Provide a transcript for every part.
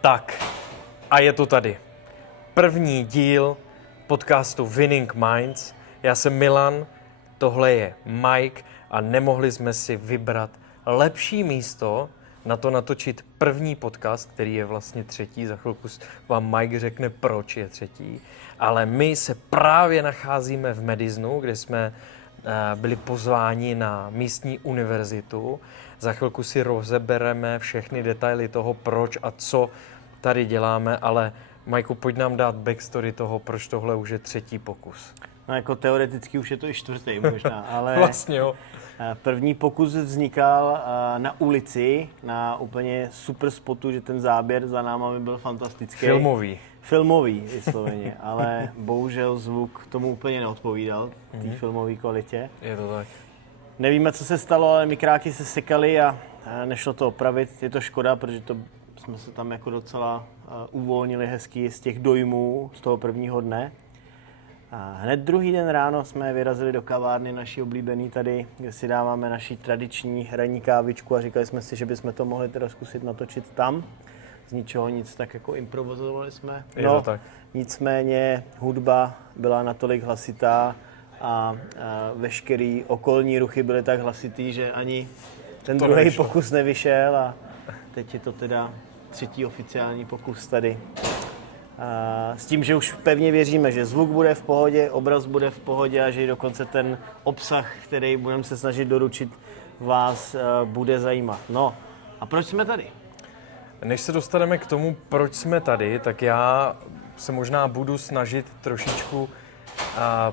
Tak, a je to tady. První díl podcastu Winning Minds. Já jsem Milan, tohle je Mike a nemohli jsme si vybrat lepší místo na to natočit první podcast, který je vlastně třetí. Za chvilku vám Mike řekne, proč je třetí. Ale my se právě nacházíme v Madisonu, kde jsme byli pozváni na místní univerzitu. Za chvilku si rozebereme všechny detaily toho, proč a co tady děláme, ale Majku, pojď nám dát backstory toho, proč tohle už je třetí pokus. No jako teoreticky už je to i čtvrtý možná, ale Vlastně jo. první pokus vznikal na ulici, na úplně super spotu, že ten záběr za náma by byl fantastický. Filmový vysloveně, ale bohužel zvuk tomu úplně neodpovídal, té filmové kvalitě. Je to tak. Nevíme, co se stalo, ale mikráky se sekaly a nešlo to opravit. Je to škoda, protože jsme se tam jako docela uvolnili hezky z těch dojmů z toho prvního dne. A hned druhý den ráno jsme vyrazili do kavárny naší oblíbený tady, kde si dáváme naši tradiční ranní kávičku a říkali jsme si, že bychom to mohli teda zkusit natočit tam. Z ničeho nic, tak jako improvizovali jsme. Je to tak. Nicméně hudba byla natolik hlasitá a veškerý okolní ruchy byly tak hlasitý, že ani ten druhý pokus nevyšel a teď je to teda třetí oficiální pokus tady. S tím, že už pevně věříme, že zvuk bude v pohodě, obraz bude v pohodě a že dokonce ten obsah, který budeme se snažit doručit, vás bude zajímat. No a proč jsme tady? Než se dostaneme k tomu, proč jsme tady, tak já se možná budu snažit trošičku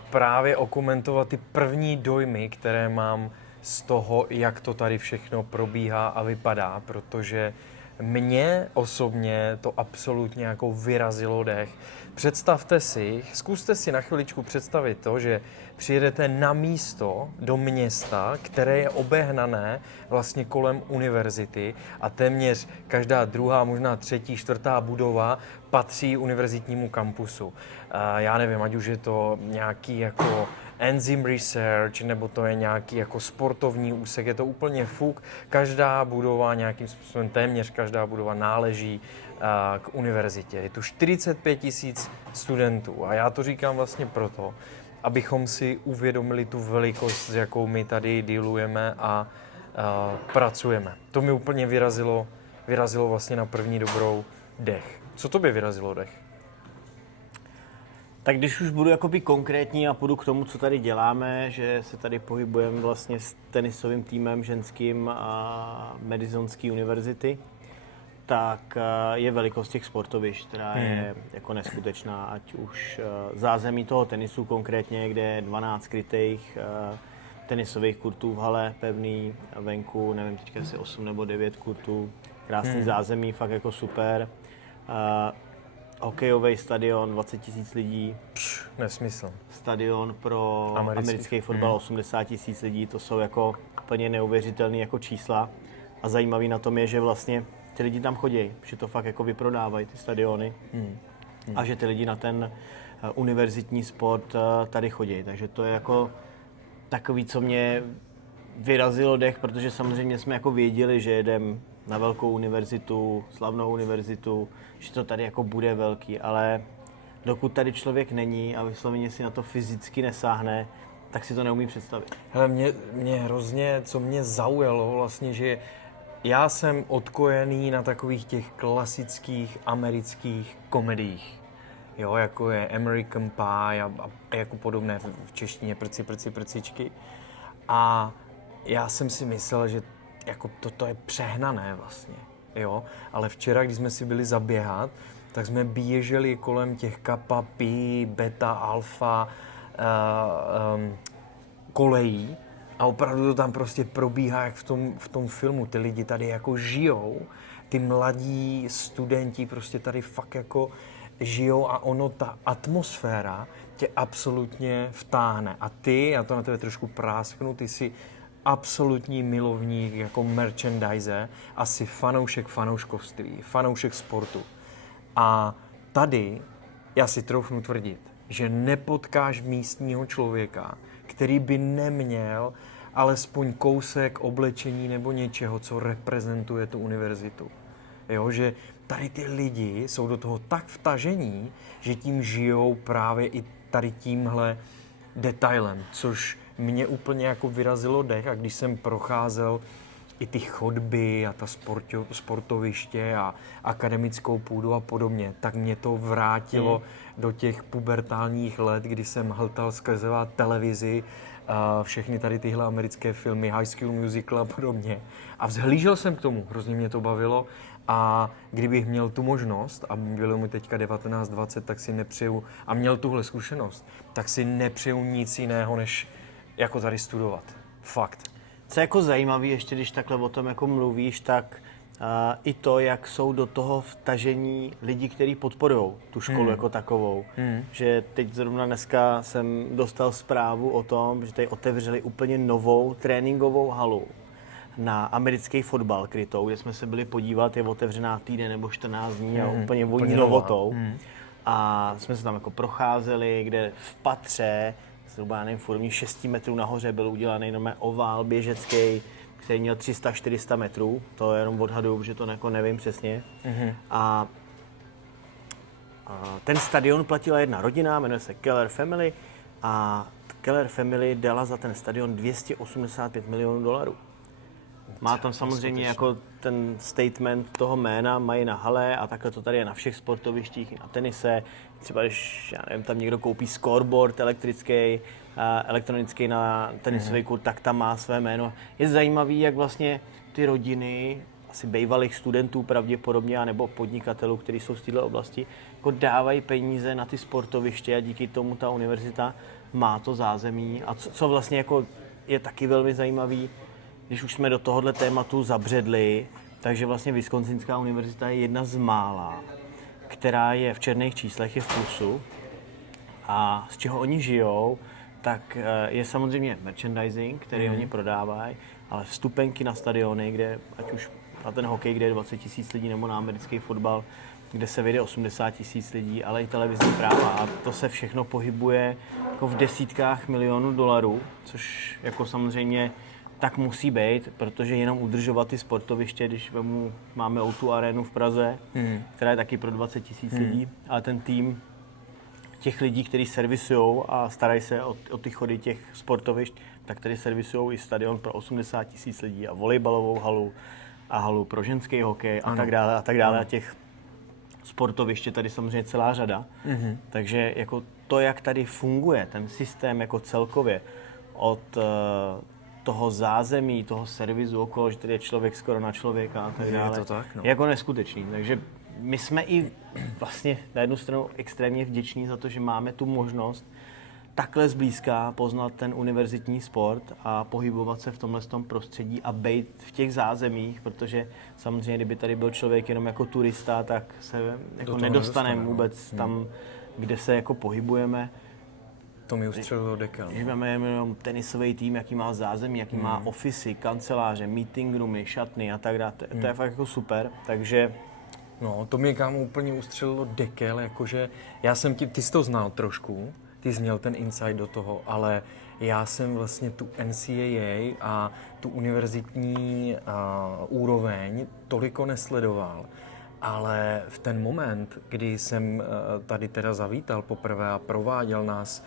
právě okomentovat ty první dojmy, které mám z toho, jak to tady všechno probíhá a vypadá, protože mně osobně to absolutně jako vyrazilo dech. Představte si, zkuste si na chviličku představit to, že přijedete na místo do města, které je obehnané vlastně kolem univerzity a téměř každá druhá, možná třetí, čtvrtá budova patří univerzitnímu kampusu. Já nevím, ať už je to nějaký jako enzyme research, nebo to je nějaký jako sportovní úsek, je to úplně fuk. Každá budova nějakým způsobem, téměř každá budova náleží k univerzitě. Je tu 45 000 studentů a já to říkám vlastně proto, abychom si uvědomili tu velikost, s jakou my tady dealujeme a pracujeme. To mi úplně vyrazilo vlastně na první dobrou dech. Co to by vyrazilo dech? Tak když už budu jakoby konkrétní a půjdu k tomu, co tady děláme, že se tady pohybujeme vlastně s tenisovým týmem ženským Madisonské univerzity, tak je velikost těch sportovišť, která je jako neskutečná, ať už zázemí toho tenisu konkrétně, kde je 12 krytých tenisových kurtů v hale, pevný, venku, nevím, teďka asi 8 nebo 9 kurtů, krásný zázemí, fakt jako super. Hokejový stadion, 20 000 lidí. Nesmysl. Stadion pro americký fotbal, 80 000 lidí, to jsou jako úplně neuvěřitelné jako čísla. A zajímavý na tom je, že vlastně ty lidi tam chodí, že to fakt jako vyprodávají ty stadiony. A že ty lidi na ten univerzitní sport tady chodí. Takže to je jako takový, co mě vyrazilo dech, protože samozřejmě jsme jako věděli, že jedeme na velkou univerzitu, slavnou univerzitu, že to tady jako bude velký, ale dokud tady člověk není a vysloveně si na to fyzicky nesáhne, tak si to neumí představit. Hele, mě hrozně, co mě zaujalo vlastně, že já jsem odkojený na takových těch klasických amerických komediích. Jo, jako je American Pie a jako podobné v češtině prcičky. A já jsem si myslel, že jako to je přehnané vlastně, jo. Ale včera, když jsme si byli zaběhat, tak jsme běželi kolem těch kappa, pi, beta, alfa kolejí a opravdu to tam prostě probíhá jak v tom filmu. Ty lidi tady jako žijou, ty mladí studenti prostě tady fakt jako žijou a ono, ta atmosféra tě absolutně vtáhne. A ty, já to na tebe trošku prásknu, ty si absolutní milovník jako merchandise, asi fanouškovství, fanoušek sportu. A tady já si troufnu tvrdit, že nepotkáš místního člověka, který by neměl alespoň kousek oblečení nebo něčeho, co reprezentuje tu univerzitu. jo, že tady ty lidi jsou do toho tak vtažení, že tím žijou právě i tady tímhle detailem, což mě úplně jako vyrazilo dech a když jsem procházel i ty chodby a ta sportoviště a akademickou půdu a podobně, tak mě to vrátilo do těch pubertálních let, kdy jsem hltal skrze televizi všechny tady tyhle americké filmy, High School Musical a podobně. A vzhlížel jsem k tomu, hrozně mě to bavilo a kdybych měl tu možnost a bylo mi teďka 19-20, tak si nepřeju, a měl tuhle zkušenost, tak si nepřeju nic jiného, než jako tady studovat. Fakt. Co je jako zajímavé, ještě když takhle o tom jako mluvíš, tak i to, jak jsou do toho vtažení lidi, kteří podporují tu školu jako takovou. Že teď zrovna dneska jsem dostal zprávu o tom, že tady otevřeli úplně novou tréninkovou halu na americký fotbal krytou, kde jsme se byli podívat, je otevřená týden nebo 14 dní a úplně voní novotou. A jsme se tam jako procházeli, kde v patře, zhruba nevím, v úrovni 6 metrů nahoře byl udělaný ovál běžecký, který měl 300-400 metrů, to jenom odhaduju, že to jako nevím přesně. A ten stadion platila jedna rodina, jmenuje se Keller Family a Keller Family dala za ten stadion $285 milionů. Má tam samozřejmě jako ten statement toho jména, mají na hale a takhle to tady je na všech sportovištích, na tenise. Třeba když, já nevím, tam někdo koupí scoreboard elektronický na tenisový kurz, tak tam má své jméno. Je zajímavý, jak vlastně ty rodiny, asi bývalých studentů pravděpodobně, nebo podnikatelů, kteří jsou z této oblasti, jako dávají peníze na ty sportoviště a díky tomu ta univerzita má to zázemí. A co vlastně jako je taky velmi zajímavý, když už jsme do tohohle tématu zabředli, takže vlastně Wisconsinská univerzita je jedna z mála, která je v černých číslech, je v plusu. A z čeho oni žijou, tak je samozřejmě merchandising, který oni prodávají, ale vstupenky na stadiony, kde ať už na ten hokej, kde je 20 000 lidí, nebo na americký fotbal, kde se vejde 80 000 lidí, ale i televizní práva. A to se všechno pohybuje jako v desítkách milionů dolarů, což jako samozřejmě tak musí být, protože jenom udržovat ty sportoviště, když máme O2 Arenu v Praze, která je taky pro 20 000 lidí, ale ten tým těch lidí, kteří servisují a starají se o ty chody těch sportovišť, tak tady servisují i stadion pro 80 000 lidí a volejbalovou halu a halu pro ženský hokej a tak dále a tak dále. A těch sportoviště tady samozřejmě celá řada. Takže jako to, jak tady funguje ten systém jako celkově od toho zázemí, toho servisu okolo, že tady je člověk skoro na člověka a tak dále, je to tak, no. Je jako neskutečný. Takže my jsme i vlastně na jednu stranu extrémně vděční za to, že máme tu možnost takhle zblízka poznat ten univerzitní sport a pohybovat se v tomhle prostředí a být v těch zázemích, protože samozřejmě, kdyby tady byl člověk jenom jako turista, tak se jako nedostaneme vůbec tam, kde se jako pohybujeme. To mi ustřelilo deka. Když máme jenom tenisový tým, jaký má zázemí, jaký má ofisy, kanceláře, meeting roomy, šatny a tak dále. To je fakt jako super, takže... No, to mě kámo úplně ustřelilo dekel, jakože já jsem ty jsi to znal trošku, ty jsi měl ten insight do toho, ale já jsem vlastně tu NCAA a tu univerzitní úroveň toliko nesledoval. Ale v ten moment, kdy jsem tady teda zavítal poprvé a prováděl nás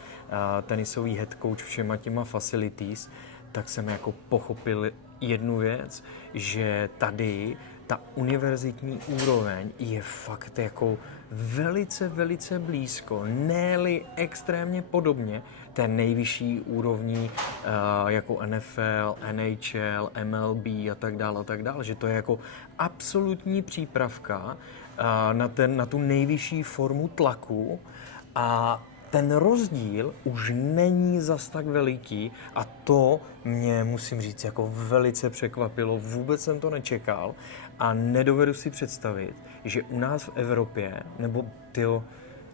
tenisový head coach všema těma facilities, tak jsem jako pochopil jednu věc, že tady ta univerzitní úroveň je fakt jako velice, velice blízko, ne-li extrémně podobně té nejvyšší úrovni jako NFL, NHL, MLB a tak dále, že to je jako absolutní přípravka na tu nejvyšší formu tlaku a ten rozdíl už není zas tak veliký a to mě, musím říct, jako velice překvapilo, vůbec jsem to nečekal a nedovedu si představit, že u nás v Evropě, nebo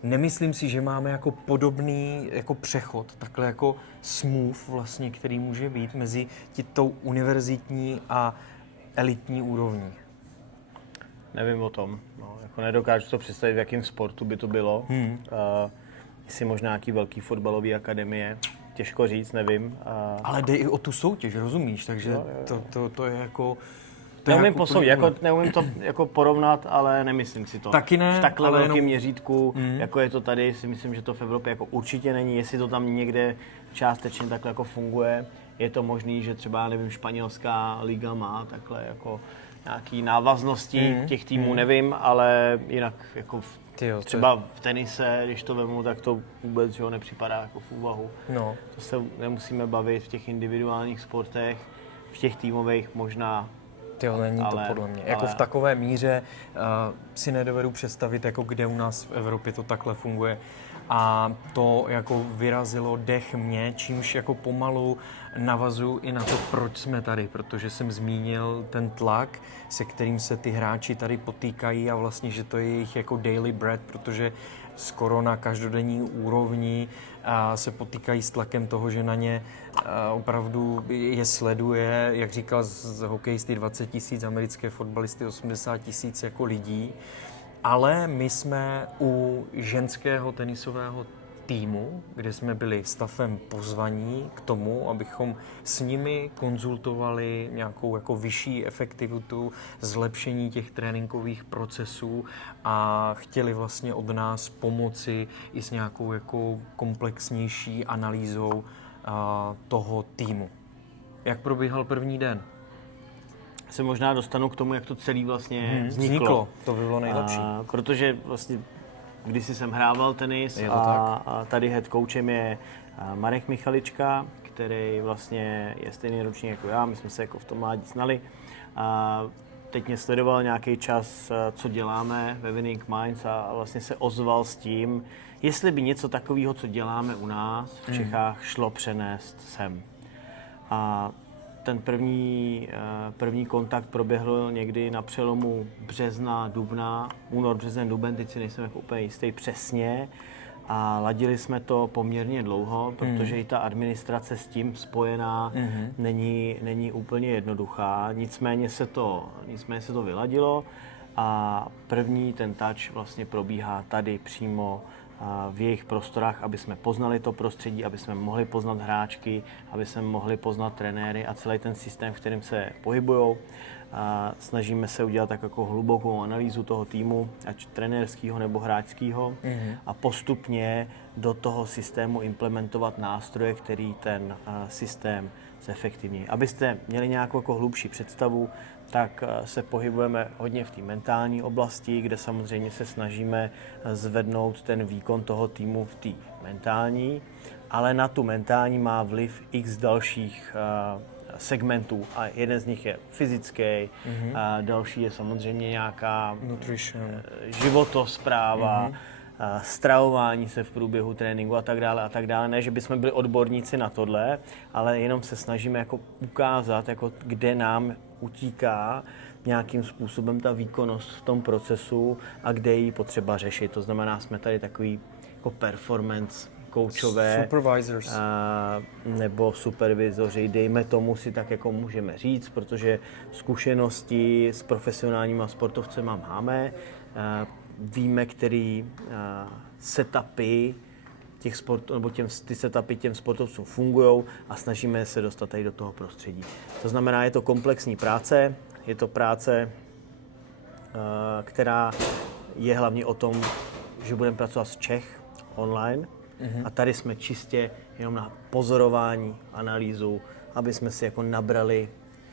nemyslím si, že máme jako podobný jako přechod, takhle jako smooth vlastně, který může být mezi tou univerzitní a elitní úrovní. Nevím o tom, no, jako nedokážu to představit, v jakém sportu by to bylo. Jestli možná nějaký velký fotbalový akademie, těžko říct, nevím. Ale jde i o tu soutěž, rozumíš? Takže to je jako... Neumím posoudit, neumím to jako porovnat, ale nemyslím si to. Taky ne, v takhle ale velkém jenom... měřítku, jako je to tady, si myslím, že to v Evropě jako určitě není. Jestli to tam někde částečně takhle jako funguje, je to možný, že třeba, nevím, španělská liga má takhle jako nějaký návaznosti těch týmů, nevím, ale jinak jako třeba v tenise, když to vemu, tak to vůbec že nepřipadá jako v úvahu. No. To se nemusíme bavit v těch individuálních sportech, v těch týmových možná. Není to podle mě. Jako v takové míře si nedovedu představit, jako kde u nás v Evropě to takhle funguje. A to jako vyrazilo dech mě, čímž jako pomalu navazuju i na to, proč jsme tady, protože jsem zmínil ten tlak, se kterým se ty hráči tady potýkají a vlastně, že to je jejich jako daily bread, protože skoro na každodenní úrovni se potýkají s tlakem toho, že na ně opravdu je sleduje, jak říkal z hokejisty 20 000, americké fotbalisty 80 000 jako lidí. Ale my jsme u ženského tenisového týmu, kde jsme byli stafem pozvaní k tomu, abychom s nimi konzultovali nějakou jako vyšší efektivitu, zlepšení těch tréninkových procesů a chtěli vlastně od nás pomoci i s nějakou jako komplexnější analýzou toho týmu. Jak probíhal první den? Se možná dostanu k tomu, jak to celý vlastně vzniklo. To by bylo nejlepší. Protože vlastně kdysi jsem hrával tenis a tady head coachem je Marek Michalička, který vlastně je stejný ročník jako já, my jsme se jako v tom mládí znali. Teď mě sledoval nějaký čas, co děláme ve Winning Minds a vlastně se ozval s tím, jestli by něco takového, co děláme u nás v Čechách, šlo přenést sem. A ten první kontakt proběhl někdy na přelomu března, dubna, únor, březen, duben, teď si nejsem jako úplně jistý přesně. A ladili jsme to poměrně dlouho, protože i ta administrace s tím spojená není úplně jednoduchá. Nicméně se to vyladilo a první ten touch vlastně probíhá tady přímo v jejich prostorách, aby jsme poznali to prostředí, aby jsme mohli poznat hráčky, aby jsme mohli poznat trenéry a celý ten systém, v kterém se pohybujou. Snažíme se udělat tak jako hlubokou analýzu toho týmu, ať trenérského nebo hráčského, a postupně do toho systému implementovat nástroje, který ten systém zefektivní. Abyste měli nějakou jako hlubší představu, tak se pohybujeme hodně v té mentální oblasti, kde samozřejmě se snažíme zvednout ten výkon toho týmu v té mentální, ale na tu mentální má vliv x dalších segmentů a jeden z nich je fyzický, a další je samozřejmě nějaká životospráva, stravování se v průběhu tréninku a tak dále. Ne, že bychom byli odborníci na tohle, ale jenom se snažíme jako ukázat, jako kde nám utíká nějakým způsobem ta výkonnost v tom procesu a kde ji potřeba řešit. To znamená, jsme tady takový jako performance koučové nebo supervizoři, dejme tomu, si tak jako můžeme říct, protože zkušenosti s profesionálníma sportovcema máme. Víme, který setupy těch nebo ty setupy těm sportovcům fungují a snažíme se dostat tady do toho prostředí. To znamená, je to komplexní práce, je to práce, která je hlavně o tom, že budeme pracovat z Čech online a tady jsme čistě jenom na pozorování, analýzu, aby jsme si jako nabrali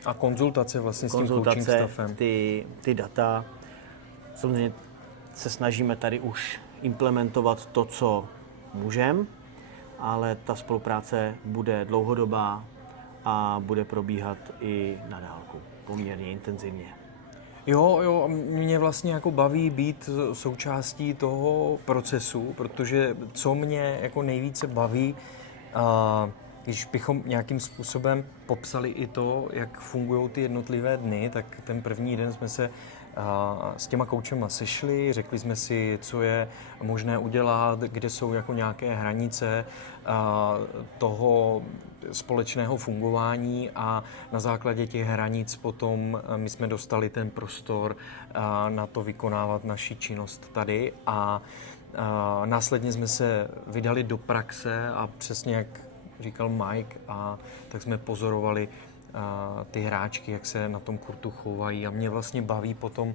a konzultace vlastně s tím coaching staffem. Ty data. Samozřejmě se snažíme tady už implementovat to, co můžeme, ale ta spolupráce bude dlouhodobá a bude probíhat i na dálku, poměrně intenzivně. Jo, mě vlastně jako baví být součástí toho procesu, protože co mě jako nejvíce baví, když bychom nějakým způsobem popsali i to, jak fungují ty jednotlivé dny, tak ten první den jsme se s těma koučema sešli, řekli jsme si, co je možné udělat, kde jsou jako nějaké hranice toho společného fungování a na základě těch hranic potom my jsme dostali ten prostor na to vykonávat naši činnost tady a následně jsme se vydali do praxe a přesně jak říkal Mike, tak jsme pozorovali ty hráčky, jak se na tom kurtu chovají a mě vlastně baví potom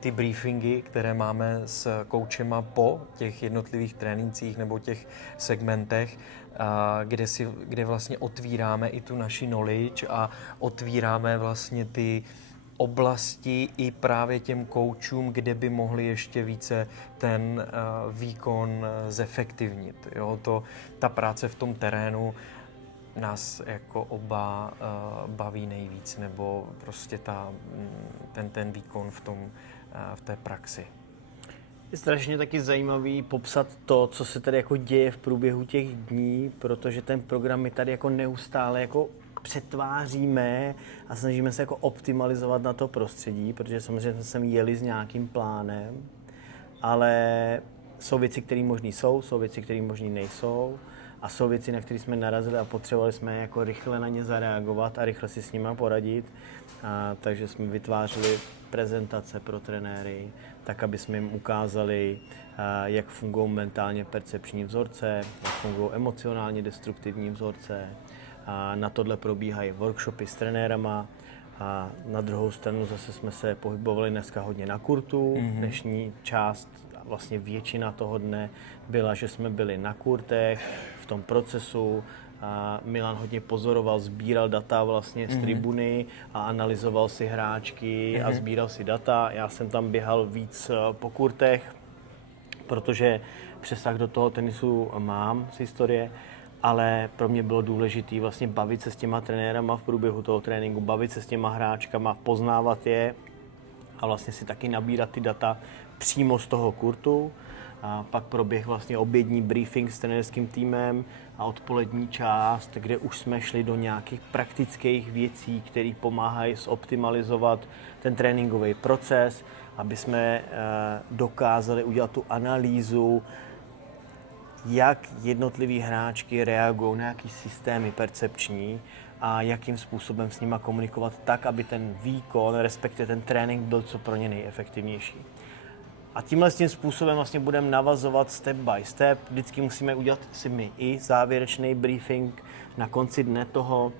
ty briefingy, které máme s koučema po těch jednotlivých trénincích nebo těch segmentech, kde vlastně otvíráme i tu naši knowledge a otvíráme vlastně ty oblasti i právě těm koučům, kde by mohli ještě více ten výkon zefektivnit. Jo? Ta práce v tom terénu nás jako oba baví nejvíc, nebo prostě ten výkon v té praxi. Je strašně taky zajímavý popsat to, co se tady jako děje v průběhu těch dní, protože ten program my tady jako neustále jako přetváříme a snažíme se jako optimalizovat na to prostředí, protože samozřejmě jsme sem jeli s nějakým plánem, ale jsou věci, které možný jsou věci, které možný nejsou a jsou věci, na které jsme narazili a potřebovali jsme jako rychle na ně zareagovat a rychle si s nimi poradit. Takže jsme vytvářeli prezentace pro trenéry, tak aby jsme jim ukázali, jak fungují mentálně percepční vzorce, jak fungují emocionálně destruktivní vzorce. Na tohle probíhají workshopy s trenérama. A na druhou stranu zase jsme se pohybovali dneska hodně na kurtu. Dnešní část, vlastně většina toho dne byla, že jsme byli na kurtech, v tom procesu. Milan hodně pozoroval, sbíral data vlastně z tribuny a analyzoval si hráčky a sbíral si data. Já jsem tam běhal víc po kurtech, protože přesah do toho tenisu mám z historie, ale pro mě bylo důležité vlastně bavit se s těma trenérama v průběhu toho tréninku, bavit se s těma hráčkama, poznávat je a vlastně si taky nabírat ty data přímo z toho kurtu. A pak proběh vlastně obědní briefing s trenérským týmem a odpolední část, kde už jsme šli do nějakých praktických věcí, které pomáhají zoptimalizovat ten tréninkový proces, aby jsme dokázali udělat tu analýzu, jak jednotliví hráčky reagují na nějaký systémy percepční a jakým způsobem s nima komunikovat tak, aby ten výkon, respektive ten trénink byl co pro ně nejefektivnější. A tímhle tím způsobem vlastně budeme navazovat step by step. Vždycky musíme udělat si my i závěrečný briefing na konci dne toho,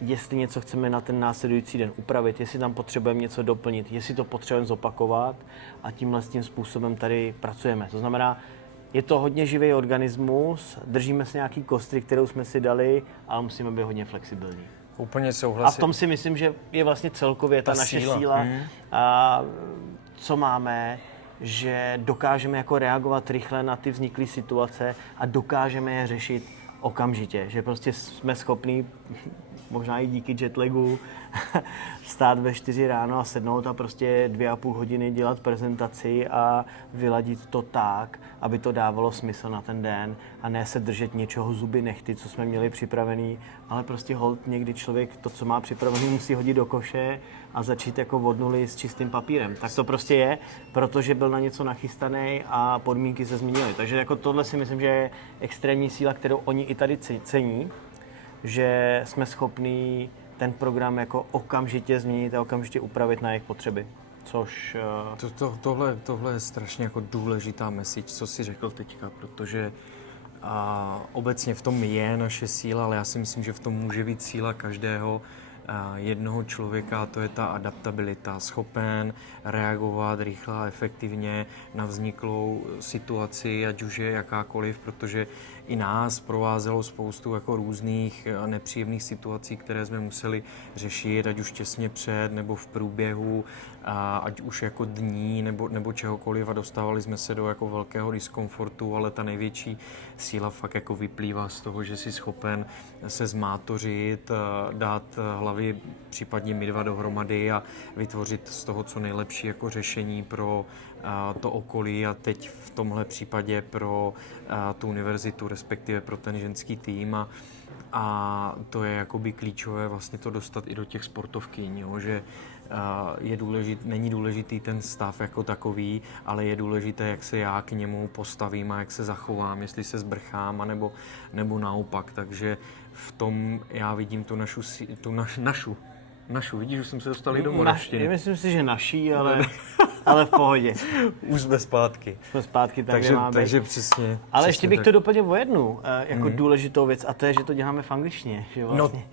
jestli něco chceme na ten následující den upravit, jestli tam potřebujeme něco doplnit, jestli to potřebujeme zopakovat a tímhle tím způsobem tady pracujeme. To znamená, je to hodně živý organismus, držíme si nějaký kostry, kterou jsme si dali, ale musíme být hodně flexibilní. Úplně souhlasím. A v tom si myslím, že je vlastně celkově ta naše síla, co máme, že dokážeme jako reagovat rychle na ty vzniklé situace a dokážeme je řešit okamžitě. Že prostě jsme schopní, možná i díky jetlagu, vstát ve 4 ráno a sednout a prostě 2,5 hodiny dělat prezentaci a vyladit to tak, aby to dávalo smysl na ten den a ne se držet něčeho zuby nechty, co jsme měli připravený, ale prostě holt někdy člověk to, co má připravený, musí hodit do koše a začít jako od nuly s čistým papírem. Tak to prostě je, protože byl na něco nachystaný a podmínky se změnily. Takže jako tohle si myslím, že je extrémní síla, kterou oni i tady cení, že jsme schopní ten program jako okamžitě změnit a okamžitě upravit na jejich potřeby. Což... Tohle je strašně jako důležitá message, co jsi řekl teďka, protože obecně v tom je naše síla, ale já si myslím, že v tom může být síla každého jednoho člověka, a to je ta adaptabilita, schopen reagovat rychle a efektivně na vzniklou situaci, ať už je jakákoliv, protože i nás provázelo spoustu jako různých nepříjemných situací, které jsme museli řešit, ať už těsně před nebo v průběhu, ať už jako dní nebo čehokoliv, a dostávali jsme se do jako velkého diskomfortu, ale ta největší síla fakt jako vyplývá z toho, že jsi schopen se zmátořit, dát hlavy případně my dva dohromady a vytvořit z toho co nejlepší jako řešení pro to okolí a teď v tomhle případě pro tu univerzitu, respektive pro ten ženský tým a to je jakoby klíčové vlastně to dostat i do těch sportovkyň, jo, že není důležitý ten stav jako takový, ale je důležité, jak se já k němu postavím a jak se zachovám, jestli se zbrchám, nebo naopak, takže v tom já vidím tu našu, vidíš, že jsem se dostal i do moravštiny. Myslím si, že naší, ale v pohodě. Už jsme zpátky. Takže přesně. Ale ještě bych to doplnil o jednu jako důležitou věc, a to je, že to děláme v angličtině. Že vlastně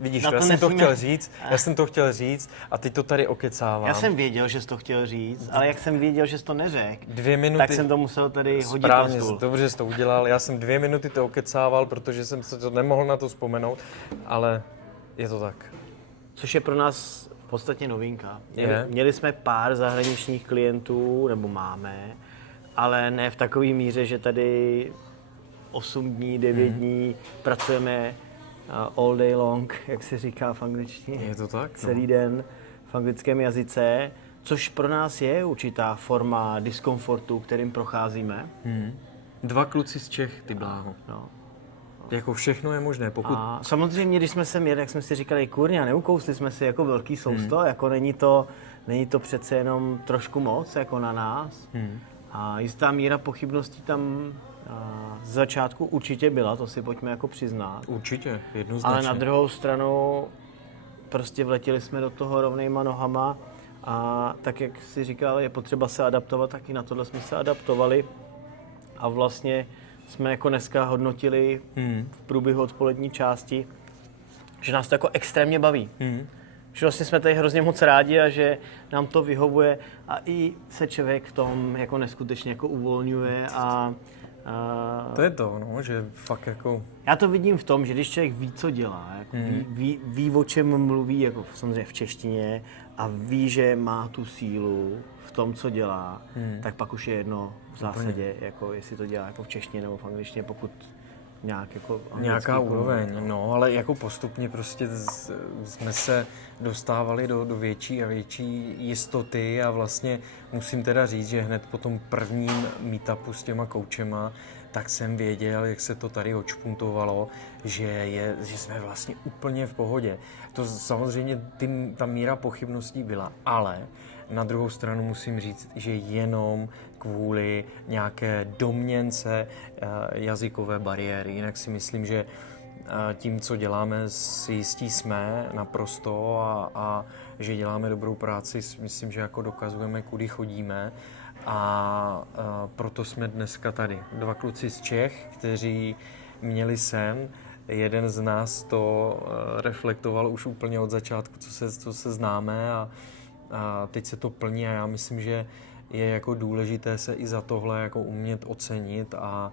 Vidíš, já jsem to chtěl říct a teď to tady okecávám. Já jsem věděl, že jsi to chtěl říct, ale jak jsem věděl, že jsi to neřekl, 2 minuty, tak jsem to musel tady hodit na stůl. Dobře, že jsi to udělal. Já jsem 2 minuty to okecával, protože jsem se to nemohl na to vzpomenout, ale je to tak. Což je pro nás v podstatě novinka. Je. Měli jsme pár zahraničních klientů, nebo máme, ale ne v takové míře, že tady 8 dní, 9 dní pracujeme all day long, jak se říká v angličtině. Je to tak? Celý den v anglickém jazyce, což pro nás je určitá forma diskomfortu, kterým procházíme. 2 kluci z Čech, ty bláho. No. Jako všechno je možné, pokud... A samozřejmě, když jsme sem jeli, jak jsme si říkali, kurňa, neukousli jsme si jako velký sousto, jako není to přece jenom trošku moc, jako na nás. A jistá míra pochybností tam z začátku určitě byla, to si pojďme jako přiznat. Určitě, jednoznačně. Ale na druhou stranu prostě vletěli jsme do toho rovnejma nohama a tak, jak si říkal, je potřeba se adaptovat, tak i na tohle jsme se adaptovali a vlastně jsme jako dneska hodnotili v průběhu odpolední části, že nás to jako extrémně baví. Že vlastně jsme tady hrozně moc rádi a že nám to vyhovuje a i se člověk v tom jako neskutečně jako uvolňuje a to je to, no, že fakt jako... Já to vidím v tom, že když člověk ví, co dělá, jako ví, o čem mluví, jako samozřejmě v češtině a ví, že má tu sílu v tom, co dělá, tak pak už je jedno v zásadě, jako jestli to dělá jako v češtině nebo v angličtině, pokud nějak jako... Nějaká úroveň, no, ale jako postupně prostě jsme se dostávali do větší a větší jistoty a vlastně musím teda říct, že hned po tom prvním meetupu s těma koučema, tak jsem věděl, jak se to tady odšpuntovalo, že jsme vlastně úplně v pohodě. To samozřejmě ta míra pochybností byla, ale na druhou stranu musím říct, že jenom kvůli nějaké domněnce jazykové bariéry. Jinak si myslím, že tím, co děláme, si jistí jsme naprosto a že děláme dobrou práci, myslím, že jako dokazujeme, kudy chodíme a proto jsme dneska tady. 2 kluci z Čech, kteří měli sen. Jeden z nás to reflektoval už úplně od začátku, co se známe a teď se to plní a já myslím, že je jako důležité se i za tohle jako umět ocenit a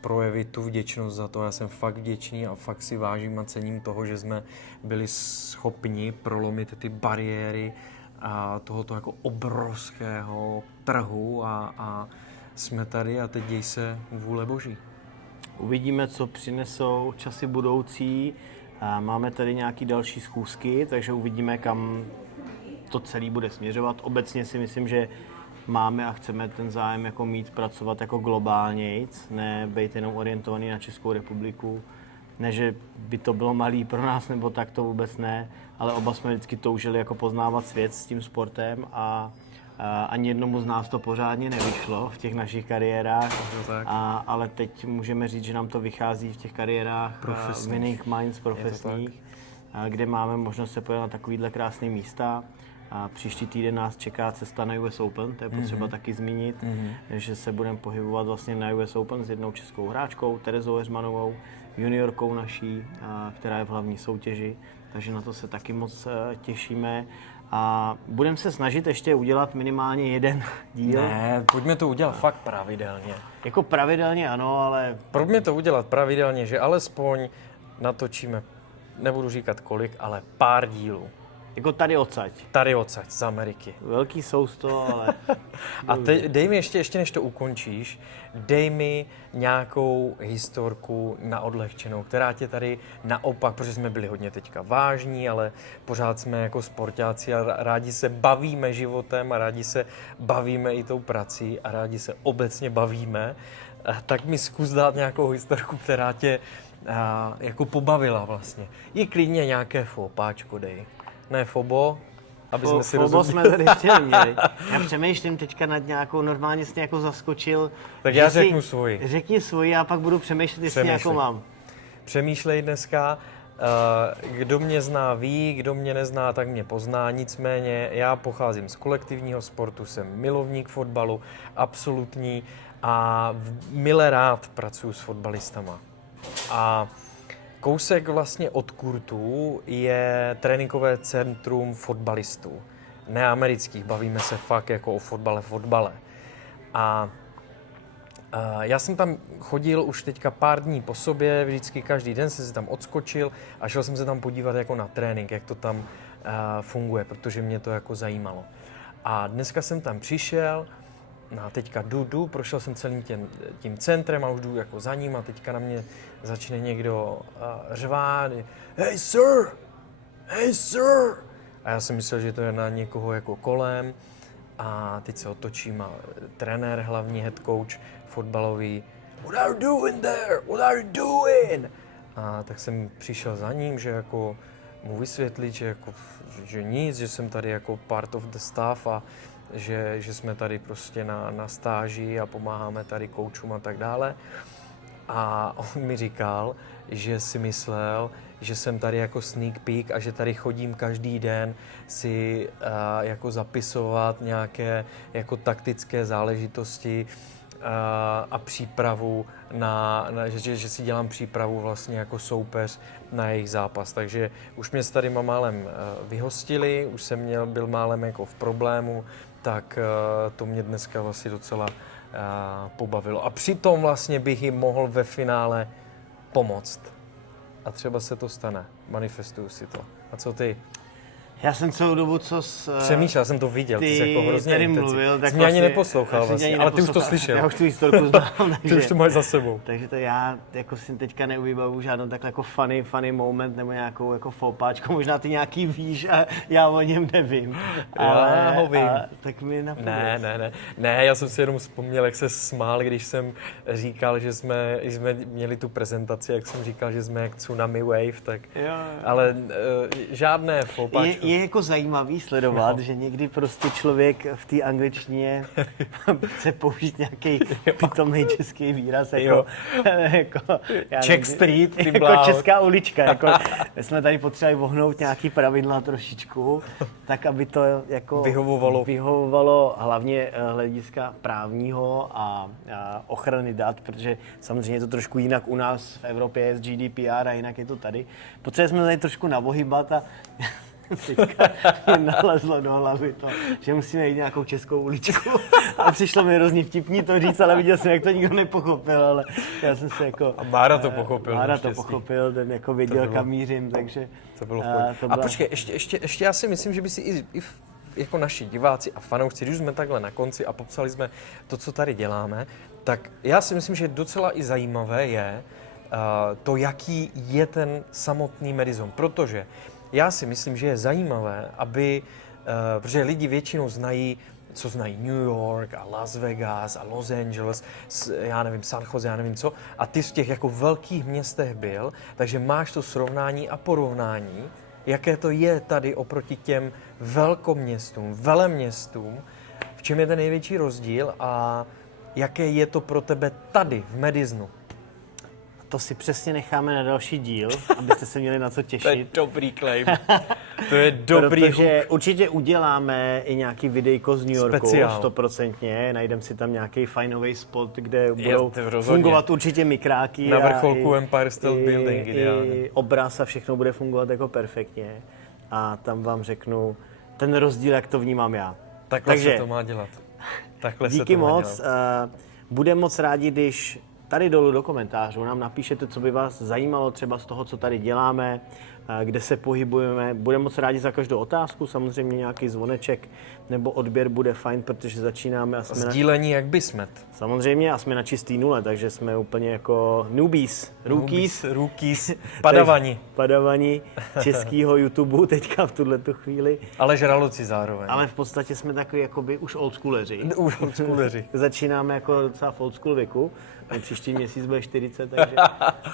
projevit tu vděčnost za to. Já jsem fakt vděčný a fakt si vážím a cením toho, že jsme byli schopni prolomit ty bariéry a tohoto jako obrovského trhu a jsme tady a teď děj se vůle Boží. Uvidíme, co přinesou časy budoucí. Máme tady nějaké další schůzky, takže uvidíme, kam to celé bude směřovat. Obecně si myslím, že máme a chceme ten zájem jako mít, pracovat jako globálnějc, ne být jenom orientovaný na Českou republiku. Ne, že by to bylo malý pro nás, nebo tak to vůbec ne, ale oba jsme vždycky toužili jako poznávat svět s tím sportem a ani jednomu z nás to pořádně nevyšlo v těch našich kariérách, ale teď můžeme říct, že nám to vychází v těch kariérách Winning Minds profesních, kde máme možnost se podívat na takovýhle krásné místa. A příští týden nás čeká cesta na US Open, to je potřeba taky zmínit, že se budeme pohybovat vlastně na US Open s jednou českou hráčkou, Terezou Heřmanovou, juniorkou naší, která je v hlavní soutěži, takže na to se taky moc těšíme. A budeme se snažit ještě udělat minimálně jeden díl. Ne, pojďme to udělat fakt pravidelně. Jako pravidelně ano, ale... Pojďme to udělat pravidelně, že alespoň natočíme, nebudu říkat kolik, ale pár dílů. Jako tady odsaď. Tady odsaď, z Ameriky. Velký sousto, ale... A dej mi ještě než to ukončíš, dej mi nějakou historku na odlehčenou, která tě tady naopak, protože jsme byli hodně teďka vážní, ale pořád jsme jako sportáci a rádi se bavíme životem a rádi se bavíme i tou prací a rádi se obecně bavíme, tak mi zkus dát nějakou historku, která tě jako pobavila vlastně. I klidně nějaké fopáčko dej. Ne fobo, aby jsme si rozuměli. Fobo jsme tady ještě měli. Já přemýšlím teďka nad nějakou, normálně jsi nějakou zaskočil. Tak já řeknu svoji. Řekni svoji a pak budu přemýšlet, jestli nějakou mám. Přemýšlej dneska. Kdo mě zná ví, kdo mě nezná, tak mě pozná. Nicméně já pocházím z kolektivního sportu, jsem milovník fotbalu, absolutní a mile rád pracuji s fotbalistama. A kousek vlastně od kurtu je tréninkové centrum fotbalistů. Ne amerických, bavíme se fakt jako o fotbale. A já jsem tam chodil už teďka pár dní po sobě, vždycky každý den jsem si tam odskočil a šel jsem se tam podívat jako na trénink, jak to tam funguje, protože mě to jako zajímalo. A dneska jsem tam přišel, a teďka jdu, prošel jsem celým tím centrem a už jdu jako za ním a teďka na mě začne někdo řvát, hey sir! A já jsem myslel, že to je na někoho jako kolem a teď se otočím a trenér, hlavní head coach fotbalový, what are you doing there? What are you doing? A tak jsem přišel za ním, že jako mu vysvětlit, že nic, že jsem tady jako part of the staff a že jsme tady prostě na stáži a pomáháme tady koučům a tak dále. A on mi říkal, že si myslel, že jsem tady jako sneak peek a že tady chodím každý den si jako zapisovat nějaké jako taktické záležitosti a přípravu že si dělám přípravu vlastně jako soupeř na jejich zápas. Takže už mě s tady málem vyhostili, už jsem byl málem jako v problému, tak to mě dneska vlastně docela pobavilo. A přitom vlastně bych jim mohl ve finále pomoct. A třeba se to stane. Manifestuju si to. A co ty? Já jsem celou dobu, přemýšlel, jsem to viděl, ty jsi jako hrozně tady intenzivní. mluvil, tak jsi mě ani neposlouchal vlastně, ale ty už to slyšel. Já už tu historku znám, ty už to máš za sebou. Takže to já jako si teďka neuvybavuju žádnou takhle jako funny moment nebo nějakou jako fopáčku, možná ty nějaký víš a já o něm nevím. Já ho vím. Tak mi napověz. Ne, já jsem si jenom vzpomněl, jak se smál, když jsem říkal, že jsme měli tu prezentaci, jak jsem říkal, že jsme jak tsunami wave, tak jo. Ale žádné fopáčky. Je jako zajímavý sledovat, že někdy prostě člověk v té angličtině chce použít nějaký pitomný český výraz, jako Czech Street, ty jako česká ulička. Jako, jsme tady potřebovali vohnout nějaký pravidla trošičku, tak aby to jako vyhovovalo hlavně hlediska právního a ochrany dat, protože samozřejmě je to trošku jinak u nás v Evropě je z GDPR a jinak je to tady. Potřebovali jsme tady trošku navohybat a teďka mě nalezlo do hlavy to, že musíme jít nějakou českou uličku a přišlo mi hrozně vtipný to říct, ale viděl jsem, jak to nikdo nepochopil, ale já jsem se jako... A Mára to pochopil. Mára to pochopil, ten jako věděl, kam mířím, takže... To bylo a počkej, ještě já si myslím, že by si i jako naši diváci a fanoušci, když jsme takhle na konci a popsali jsme to, co tady děláme, tak já si myslím, že docela i zajímavé je to, jaký je ten samotný Madison, protože já si myslím, že je zajímavé, protože lidi většinou znají New York a Las Vegas a Los Angeles, já nevím, San Jose, já nevím co, a ty v těch jako velkých městech byl, takže máš to srovnání a porovnání, jaké to je tady oproti těm velkoměstům, veleměstům, v čem je ten největší rozdíl a jaké je to pro tebe tady v Madisonu. To si přesně necháme na další díl, abyste se měli na co těšit. To je dobrý claim. To je dobrý Protože určitě uděláme i nějaký videjko z New Yorku, 100%. Najdeme si tam nějaký fajnový spot, kde budou fungovat určitě mikráky. Na vrcholku Empire State Building, ideálně. Obraz a všechno bude fungovat jako perfektně. A tam vám řeknu ten rozdíl, jak to vnímám já. Takže se to má dělat. Díky moc. Budeme moc rádi, když tady dolů do komentářů nám napíšete, co by vás zajímalo třeba z toho, co tady děláme, kde se pohybujeme. Budeme moc rádi za každou otázku, samozřejmě nějaký zvoneček nebo odběr bude fajn, protože začínáme a jsme sdílení jak bysmet. Samozřejmě a jsme na čistý nule, takže jsme úplně jako rookies, padavani českýho YouTube teďka v tuhletu chvíli. Ale žraloci zároveň. Ale v podstatě jsme takový jakoby už oldschooleři. Začínáme jako docela v oldschool věku. Příští měsíc bude 40,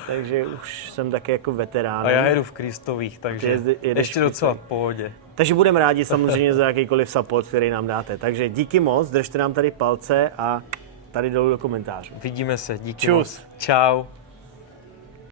takže už jsem taky jako veterán. A já jedu v Kristových, takže ještě docela v pohodě. Takže budeme rádi samozřejmě za jakýkoliv support, který nám dáte. Takže díky moc, držte nám tady palce a tady dolů do komentářů. Vidíme se, díky Čus. moc. Čau.